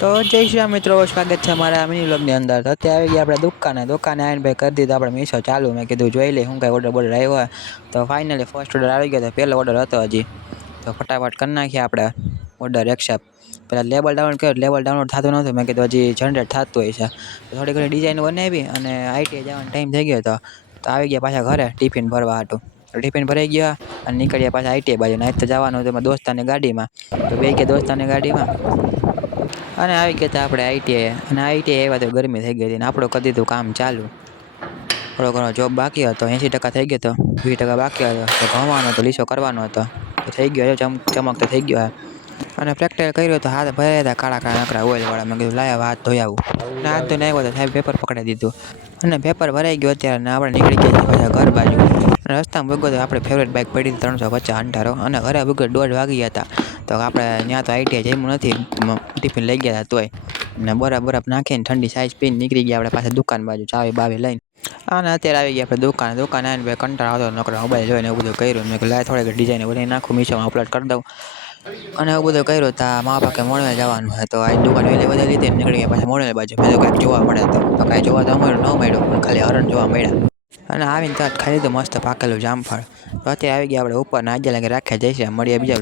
તો જય શ્રી રામ મિત્રો, સ્વાગત છે અમારા મિની વ્લોગની અંદર. તો અત્યારે આવી ગયા આપણે દુકાને આવીને ભાઈ કરી દીધું આપણે મીશો ચાલુ. મેં કીધું જોઈ લે શું કાંઈ ઓર્ડર આવ્યો હોય. તો ફાઇનલી ફર્સ્ટ ઓર્ડર આવી ગયો. તો પહેલો ઓર્ડર હતો હજી, તો ફટાફટ કરી નાખીએ આપણે ઓર્ડર એક્સેપ્ટ. પહેલાં લેબલ ડાઉનલોડ કર્યો, લેબલ ડાઉનલોડ થતું નહોતું. મેં કીધું હજી જનરેટ થતું હોય છે. તો થોડી ઘણી ડિઝાઇન બનાવી અને આઈટીઆઈ જવાનો ટાઈમ થઈ ગયો હતો. તો આવી ગયા પાછા ઘરે ટિફિન ભરવા હતું. ટિફિન ભરાઈ ગયા અને નીકળ્યા પાછા આઈટીઆઈ બાજુ. આજ તો જવાનું હતું દોસ્તાની ગાડીમાં. તો બે ગયા દોસ્તાની ગાડીમાં અને આવી ગયા હતા આપણે આઈટીઆઈ. અને આઈટીઆઈ આવ્યા તો ગરમી થઈ ગઈ હતી ને આપણું કરી દીધું કામ ચાલુ. થોડો ઘણો જોબ બાકી હતો, 80% થઈ ગયો હતો, 20% બાકી હતો. તો ભણવાનો હતો, લીસો કરવાનો હતો. તો થઈ ગયો, ચમક તો થઈ ગયો. અને પ્રેક્ટિકલ કર્યો તો હાથ ભર્યા હતા કાળા કાળા નકરા ઓઇલવાળા. મેં કીધું લાયા હાથ ધોઈ આવું. અને હાથ ધોઈને આવ્યો તો સાહેબ પેપર પકડાઈ દીધું અને પેપર ભરાઈ ગયો. અત્યારે ને આપણે નીકળી ગયા છીએ પાછા ઘર બાજુ. અને રસ્તામાં ભેગો તો આપણે ફેવરેટ બાઇક પડી હતી 350 અંટારો. અને ઘરે ભેગો 1:30 વાગી ગયા હતા. તો આપણે ત્યાં તો આઈટીઆઈ જમ્યું નથી, ટિફિન લઈ ગયા હતા તોય. ને બરફ નાખીને ઠંડી સાઈઝ પીને નીકળી ગયા આપણે પાછા દુકાન બાજુ ચાવી બાવી લઈને. અને અત્યારે આવી ગયા આપણે દુકાન આવીને ભાઈ કંટાળો આવતો નકરો મોબાઈલ જોઈને એવું બધું કર્યું. મેં કહ્યું લાય થોડીક ડિઝાઇન બનાવી નાખું, મીશોમાં અપલોડ કરી દઉં. અને એવું બધું કર્યું. તો મા પાકે મોડે જવાનું હોય તો આ દુકાન વહેલી વધારી લીધી નીકળી ગયા પાછા મોડે બાજુ. મેં તો કંઈક જોવા મળે તો કાંઈ જોવા તો અમારું ન મળ્યું, પણ ખાલી હરણ જોવા મળ્યા. અને આવીને તો ખાઈ લીધું મસ્ત પાકેલું જામફળ. તો અત્યારે આવી ગયા આપણે ઉપર ને આજે લાગે રાખે જઈશે મળીએ બીજા.